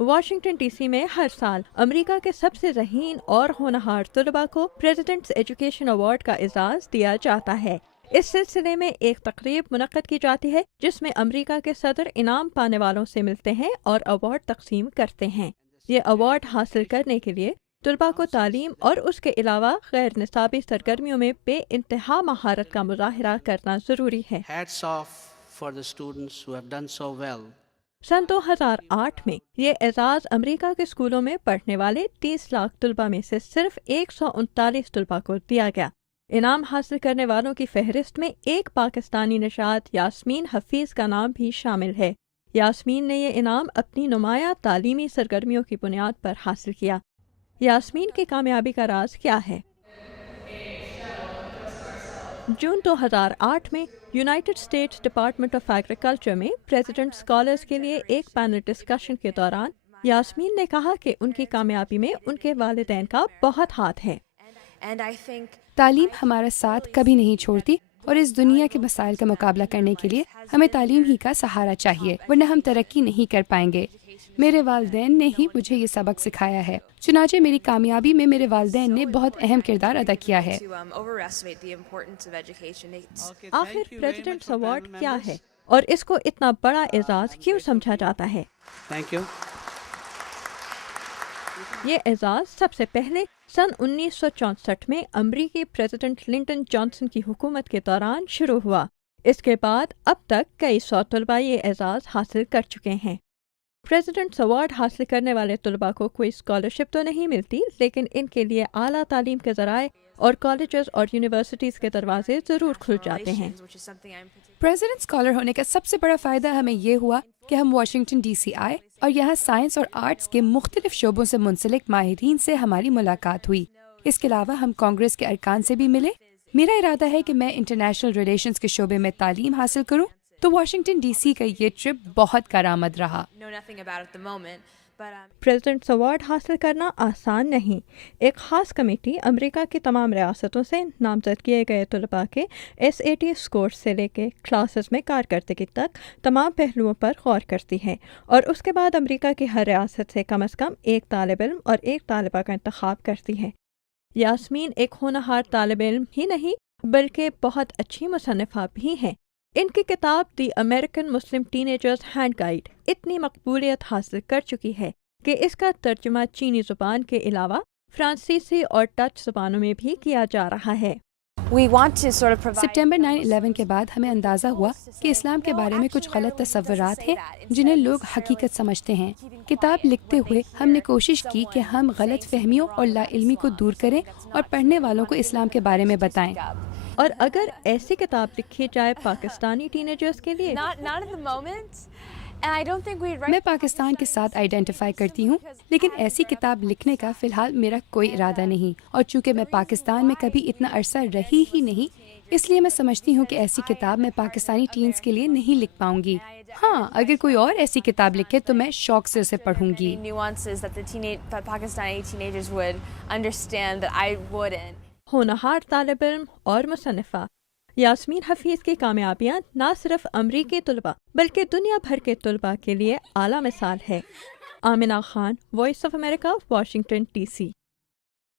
Washington D سی میں ہر سال امریکہ کے سب سے ذہین اور ہونہار طلباء کو پریزیڈنٹس ایجوکیشن ایوارڈ کا اعزاز دیا جاتا ہے۔ اس سلسلے میں ایک تقریب منعقد کی جاتی ہے جس میں امریکہ کے صدر انعام پانے والوں سے ملتے ہیں اور ایوارڈ تقسیم کرتے ہیں۔ یہ ایوارڈ حاصل کرنے کے لیے طلباء کو تعلیم اور اس کے علاوہ غیر نصابی سرگرمیوں میں بے انتہا مہارت کا مظاہرہ کرنا ضروری ہے۔ Hats off for the students who have done so well. سن 2008 میں یہ اعزاز امریکہ کے اسکولوں میں پڑھنے والے 30 لاکھ طلباء میں سے صرف 139 طلباء کو دیا گیا۔ انعام حاصل کرنے والوں کی فہرست میں ایک پاکستانی نژاد یاسمین حفیظ کا نام بھی شامل ہے۔ یاسمین نے یہ انعام اپنی نمایاں تعلیمی سرگرمیوں کی بنیاد پر حاصل کیا۔ یاسمین کی کامیابی کا راز کیا ہے؟ جون 2008 میں United States department of agriculture میں پریزیڈنٹ اسکالرز کے لیے ایک پینل ڈسکشن کے دوران یاسمین نے کہا کہ ان کی کامیابی میں ان کے والدین کا بہت ہاتھ ہے۔ تعلیم ہمارا ساتھ کبھی نہیں چھوڑتی اور اس دنیا کے مسائل کا مقابلہ کرنے کے لیے ہمیں تعلیم ہی کا سہارا چاہیے، ورنہ ہم ترقی نہیں کر پائیں گے۔ میرے والدین نے ہی مجھے یہ سبق سکھایا ہے، چنانچہ میری کامیابی میں میرے والدین نے بہت اہم کردار ادا کیا ہے۔ آخر پریزیڈنٹس ایوارڈ کیا ہے اور اس کو اتنا بڑا اعزاز کیوں سمجھا جاتا ہے؟ Thank you. یہ اعزاز سب سے پہلے سن 1964 میں امریکی پریزیڈنٹ لنڈن جانسن کی حکومت کے دوران شروع ہوا۔ اس کے بعد اب تک کئی سو طلباء یہ اعزاز حاصل کر چکے ہیں۔ پریزیڈنٹس ایوارڈ حاصل کرنے والے طلباء کو کوئی اسکالرشپ تو نہیں ملتی، لیکن ان کے لیے اعلیٰ تعلیم کے ذرائع اور کالجز اور یونیورسٹیز کے دروازے ضرور کھل جاتے ہیں۔ پریزیڈنٹ اسکالر ہونے کا سب سے بڑا فائدہ ہمیں یہ ہوا کہ ہم واشنگٹن ڈی سی آئے اور یہاں سائنس اور آرٹس کے مختلف شعبوں سے منسلک ماہرین سے ہماری ملاقات ہوئی۔ اس کے علاوہ ہم کانگریس کے ارکان سے بھی ملے۔ میرا ارادہ ہے کہ میں انٹرنیشنل ریلیشنز کے شعبے میں تعلیم حاصل کروں، تو واشنگٹن ڈی سی کا یہ ٹرپ بہت کارآمد رہا۔ پریزیڈنٹس ایوارڈ حاصل کرنا آسان نہیں۔ ایک خاص کمیٹی امریکہ کی تمام ریاستوں سے نامزد کیے گئے طلباء کے SAT اسکور سے لے کے کلاسز میں کارکردگی تک تمام پہلوؤں پر غور کرتی ہے، اور اس کے بعد امریکہ کی ہر ریاست سے کم از کم ایک طالب علم اور ایک طالبہ کا انتخاب کرتی ہے۔ یاسمین ایک ہونہار طالب علم ہی نہیں بلکہ بہت اچھی مصنفہ بھی ہیں۔ ان کی کتاب the American Muslim teenagers hand guide اتنی مقبولیت حاصل کر چکی ہے کہ اس کا ترجمہ چینی زبان کے علاوہ فرانسیسی اور ڈچ زبانوں میں بھی کیا جا رہا ہے۔ سپٹمبر 9/11 کے بعد ہمیں اندازہ ہوا کہ اسلام کے بارے میں کچھ غلط تصورات ہیں جنہیں لوگ حقیقت سمجھتے ہیں۔ کتاب لکھتے ہوئے ہم نے کوشش کی کہ ہم غلط فہمیوں اور لا علمی کو دور کریں اور پڑھنے والوں کو اسلام کے بارے میں بتائیں۔ اور اگر ایسی کتاب لکھی جائے پاکستانی ٹین ایجرز کے لیے؟ میں پاکستان کے ساتھ آئیڈینٹیفائی کرتی ہوں، لیکن ایسی کتاب لکھنے کا فی الحال میرا کوئی ارادہ نہیں، اور چونکہ میں پاکستان میں کبھی اتنا عرصہ رہی ہی نہیں، اس لیے میں سمجھتی ہوں کہ ایسی کتاب میں پاکستانی ٹینز کے لیے نہیں لکھ پاؤں گی۔ ہاں، اگر کوئی اور ایسی کتاب لکھے تو میں شوق سے اسے پڑھوں گی۔ ہونہار طالب علم اور مصنفہ یاسمین حفیظ کی کامیابیاں نہ صرف امریکی طلباء بلکہ دنیا بھر کے طلباء کے لیے اعلیٰ مثال ہے۔ Amna Khan, Voice of America, Washington D C.